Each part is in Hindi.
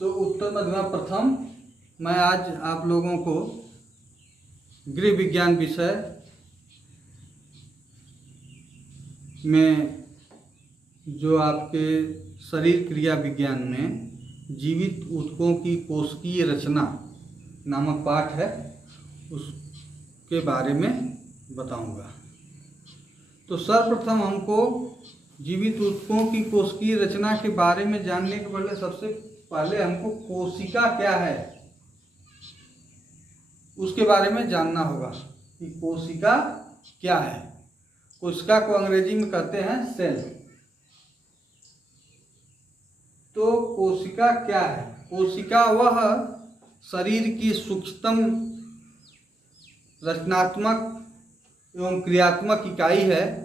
तो उत्तर मध्यमा प्रथम मैं आज आप लोगों को गृह विज्ञान विषय में जो आपके शरीर क्रिया विज्ञान में जीवित ऊतकों की कोशिकीय रचना नामक पाठ है, उसके बारे में बताऊंगा। तो सर्वप्रथम हमको जीवित ऊतकों की कोशिकीय रचना के बारे में जानने के पहले सबसे पहले हमको कोशिका क्या है उसके बारे में जानना होगा कि कोशिका क्या है। कोशिका को अंग्रेजी में कहते हैं सेल। तो कोशिका क्या है? कोशिका वह शरीर की सूक्ष्मतम रचनात्मक एवं क्रियात्मक इकाई है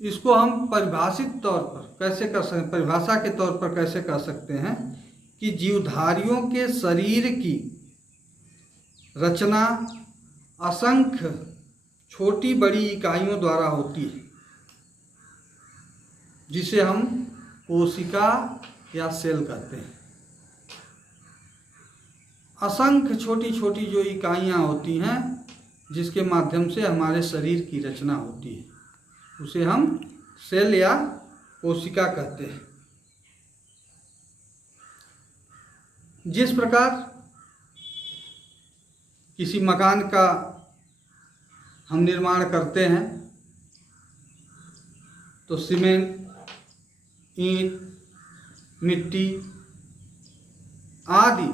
इसको हम परिभाषित तौर पर कैसे कर सकते, परिभाषा के तौर पर कैसे कर सकते हैं कि जीवधारियों के शरीर की रचना असंख्य छोटी बड़ी इकाइयों द्वारा होती है, जिसे हम कोशिका या सेल कहते हैं। असंख्य छोटी छोटी जो इकाइयाँ होती हैं जिसके माध्यम से हमारे शरीर की रचना होती है, उसे हम सेल या कोशिका कहते हैं। जिस प्रकार किसी मकान का हम निर्माण करते हैं तो सीमेंट, ईंट, मिट्टी आदि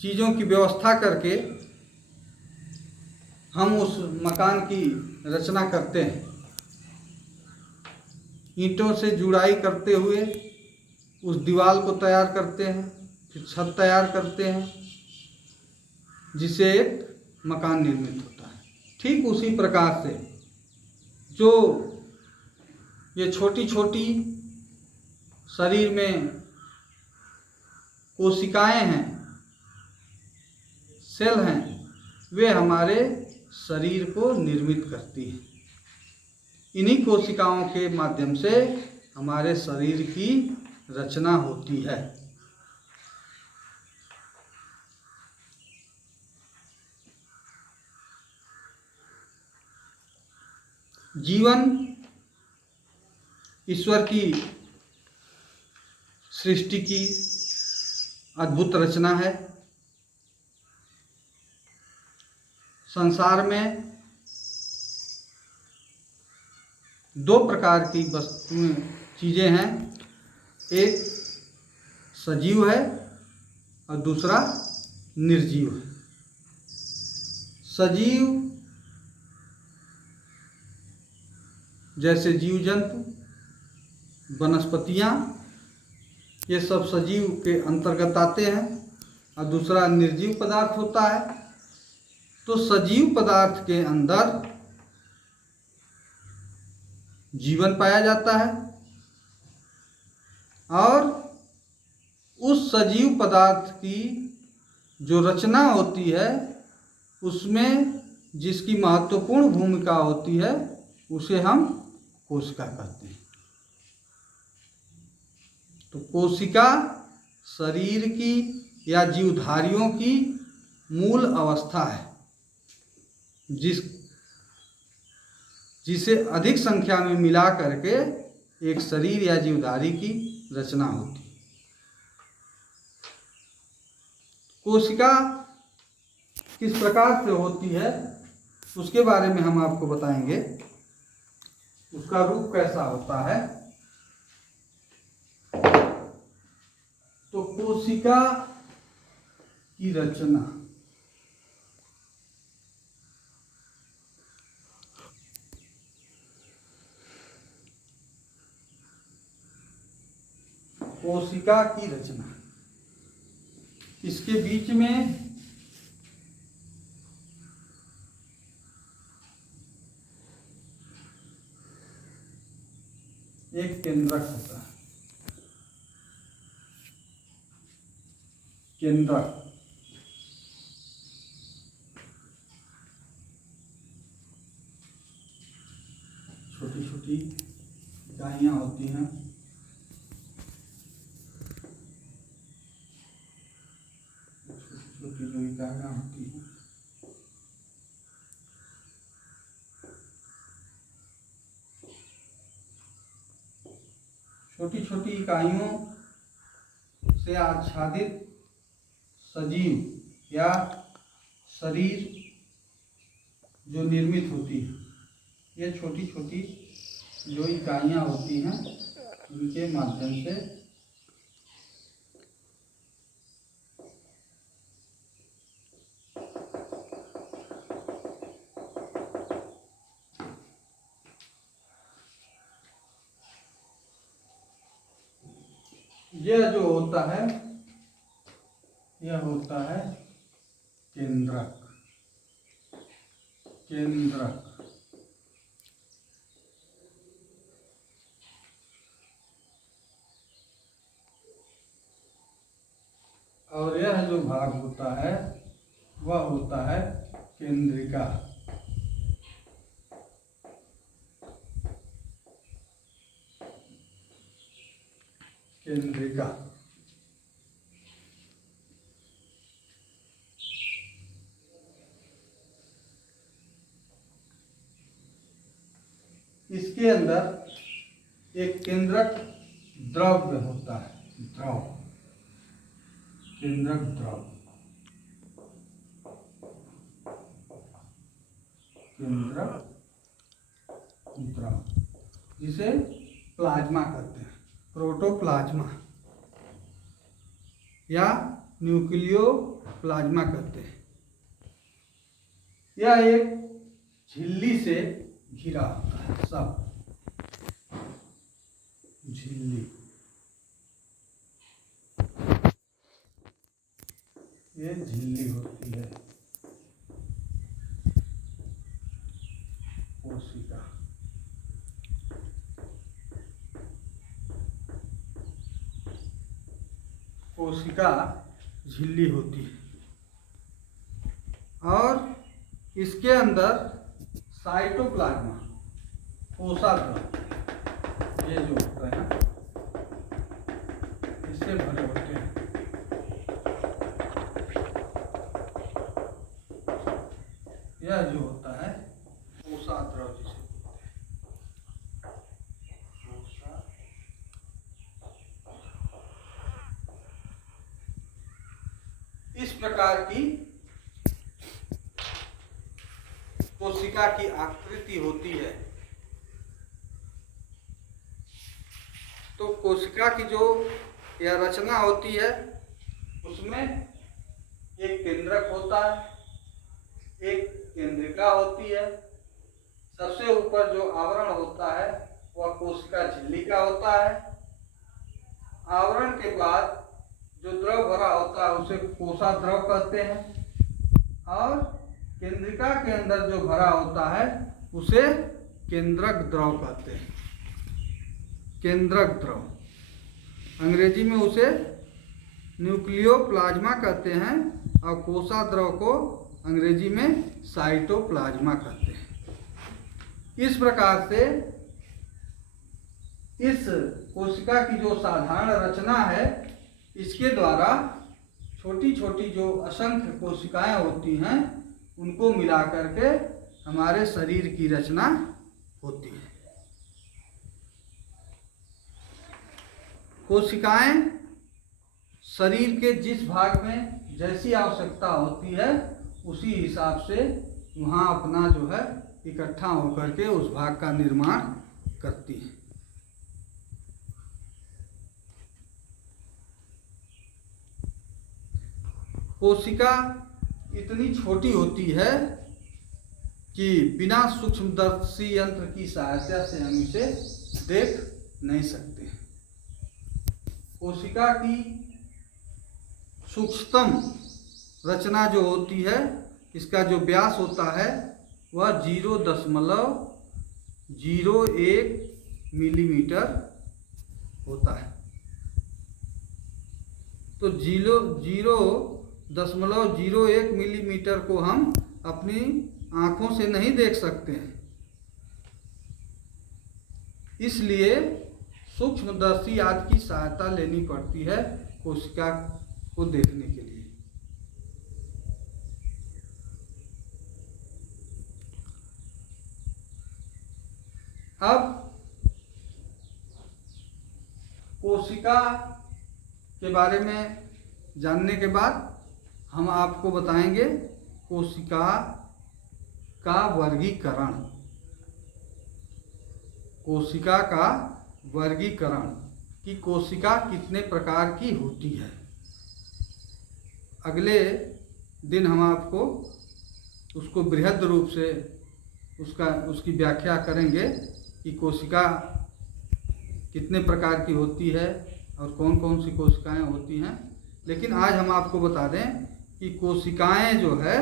चीज़ों की व्यवस्था करके हम उस मकान की रचना करते हैं। ईंटों से जुड़ाई करते हुए उस दीवार को तैयार करते हैं, फिर छत तैयार करते हैं, जिससे एक मकान निर्मित होता है। ठीक उसी प्रकार से जो ये छोटी छोटी शरीर में कोशिकाएं हैं, सेल हैं, वे हमारे शरीर को निर्मित करती हैं। इन्हीं कोशिकाओं के माध्यम से हमारे शरीर की रचना होती है। जीवन ईश्वर की सृष्टि की अद्भुत रचना है। संसार में दो प्रकार की वस्तुएं चीज़ें हैं, एक सजीव है और दूसरा निर्जीव है। सजीव जैसे जीव जंतु, वनस्पतियाँ, ये सब सजीव के अंतर्गत आते हैं, और दूसरा निर्जीव पदार्थ होता है। तो सजीव पदार्थ के अंदर जीवन पाया जाता है और उस सजीव पदार्थ की जो रचना होती है उसमें जिसकी महत्वपूर्ण भूमिका होती है उसे हम कोशिका कहते हैं। तो कोशिका शरीर की या जीवधारियों की मूल अवस्था है, जिसे अधिक संख्या में मिला करके एक शरीर या जीवधारी की रचना होती है। कोशिका किस प्रकार से होती है उसके बारे में हम आपको बताएंगे। उसका रूप कैसा होता है। तो कोशिका की रचना कोशिका की रचना, इसके बीच में एक केंद्रक होता है। केंद्रक छोटी छोटी इकाइयाँ होती हैं। छोटी जो इकाइयाँ होती हैं, छोटी छोटी इकाइयों से आच्छादित सजीव या शरीर जो निर्मित होती है, ये छोटी छोटी जो इकाइयाँ होती हैं, इनके माध्यम से यह जो होता है, यह होता है केंद्रक। केंद्रक और यह जो भाग होता है वह होता है केंद्रिका। केंद्रिका इसके अंदर एक केंद्रक द्रव्य होता है, द्रव, केंद्रक द्रव, केंद्रक द्रव, जिसे प्लाज्मा कहते हैं, प्रोटोप्लाज्मा या न्यूक्लियो प्लाज्मा कहते हैं। यह एक झिल्ली से घिरा होता है, सब झिल्ली, ये झिल्ली होती है कोशिका। कोशिका झिल्ली होती है और इसके अंदर साइटोप्लाज्मा, कोशाग्र, ये जो होता है ना, इससे भरे होते हैं। यह जो होता है कोशाग्र जिसे बोलते हैं, इस प्रकार की कोशिका की आकृति होती है। तो कोशिका की जो यह रचना होती है उसमें एक केंद्रक होता है, एक केंद्रिका होती है, सबसे ऊपर जो आवरण होता है वह कोशिका झिल्ली का होता है। आवरण के बाद जो द्रव भरा होता है उसे कोशाद्रव कहते हैं और केंद्रिका के अंदर जो भरा होता है उसे केंद्रक द्रव कहते हैं। केंद्रक द्रव, अंग्रेजी में उसे न्यूक्लियोप्लाज्मा कहते हैं और कोशाद्रव को अंग्रेजी में साइटोप्लाज्मा कहते हैं। इस प्रकार से इस कोशिका की जो साधारण रचना है, इसके द्वारा छोटी छोटी जो असंख्य कोशिकाएं होती हैं उनको मिला करके हमारे शरीर की रचना होती है। कोशिकाएं शरीर के जिस भाग में जैसी आवश्यकता होती है उसी हिसाब से वहाँ अपना जो है इकट्ठा होकर के उस भाग का निर्माण करती है। कोशिका इतनी छोटी होती है कि बिना सूक्ष्मदर्शी यंत्र की सहायता से हम इसे देख नहीं सकते। कोशिका की सूक्ष्मतम रचना जो होती है, इसका जो व्यास होता है वह 0.01 मिलीमीटर होता है। तो 0.01 मिलीमीटर को हम अपनी आँखों से नहीं देख सकते हैं, इसलिए सूक्ष्मदर्शी आदि की सहायता लेनी पड़ती है कोशिका को देखने के लिए। अब कोशिका के बारे में जानने के बाद हम आपको बताएंगे कोशिका का वर्गीकरण। कोशिका का वर्गीकरण कि कोशिका कितने प्रकार की होती है। अगले दिन हम आपको उसको बृहद रूप से उसकी व्याख्या करेंगे कि कोशिका कितने प्रकार की होती है और कौन कौन सी कोशिकाएं होती हैं। लेकिन आज हम आपको बता दें कि कोशिकाएं जो है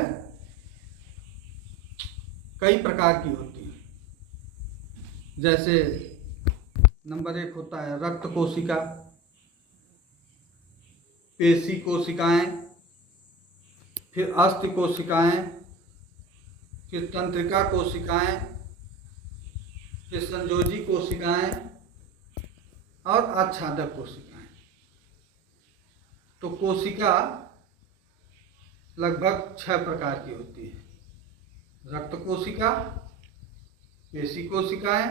कई प्रकार की होती हैं। जैसे नंबर 1 होता है रक्त कोशिका, पेशी कोशिकाएं, फिर अस्थि कोशिकाएं, फिर तंत्रिका कोशिकाएं, फिर संयोजी कोशिकाएं और आच्छादक कोशिकाएं। तो कोशिका लगभग 6 प्रकार की होती है। रक्त कोशिका, पेशी कोशिकाएं,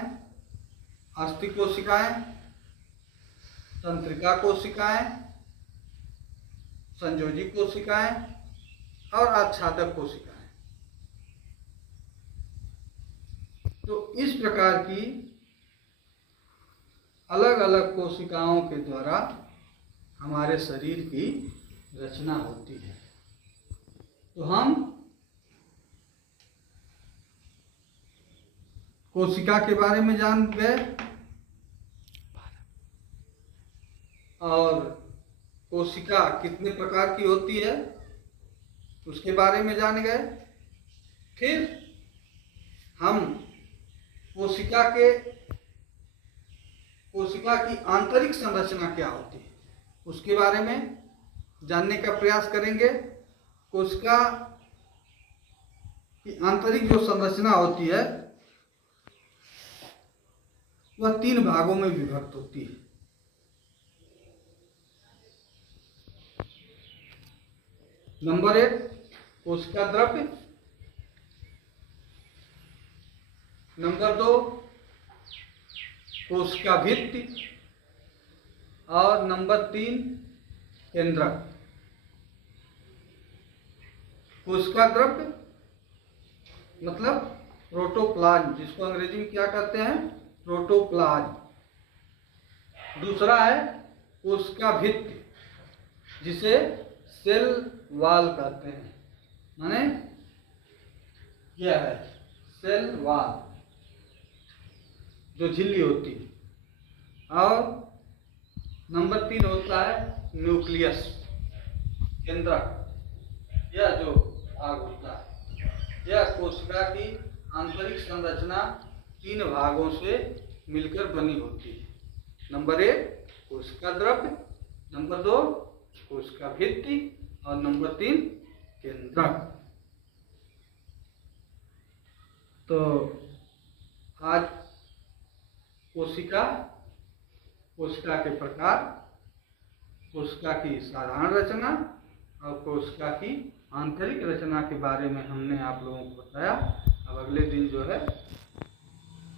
अस्थि कोशिकाएं, तंत्रिका कोशिकाएं, संयोजी कोशिकाएं और आच्छादक कोशिकाएं। तो इस प्रकार की अलग अलग कोशिकाओं के द्वारा हमारे शरीर की रचना होती है। तो हम कोशिका के बारे में जान गए और कोशिका कितने प्रकार की होती है उसके बारे में जान गए। फिर हम कोशिका की आंतरिक संरचना क्या होती है उसके बारे में जानने का प्रयास करेंगे। कोशिका की आंतरिक जो संरचना होती है वह 3 भागों में विभक्त होती है। नंबर 1 कोशिका द्रव्य, नंबर 2 कोशिका भित्ति और नंबर 3 केंद्रक। कोशिका द्रव्य मतलब प्रोटोप्लाज्म, जिसको अंग्रेजी में क्या कहते हैं, प्रोटोप्लाज्म। दूसरा है कोशिका भित्ति, जिसे सेल वॉल कहते हैं, माने यह है सेल वॉल जो झिल्ली होती है। और नंबर 3 होता है न्यूक्लियस, केंद्रक। यह जो भाग होता है, यह कोशिका की आंतरिक संरचना 3 भागों से मिलकर बनी होती है। नंबर 1 कोशिका द्रव्य, नंबर 2 कोशिका भित्ति और नंबर 3 केंद्रक। तो आज कोशिका के प्रकार, कोशिका की साधारण रचना और कोशिका की आंतरिक रचना के बारे में हमने आप लोगों को बताया। अब अगले दिन जो है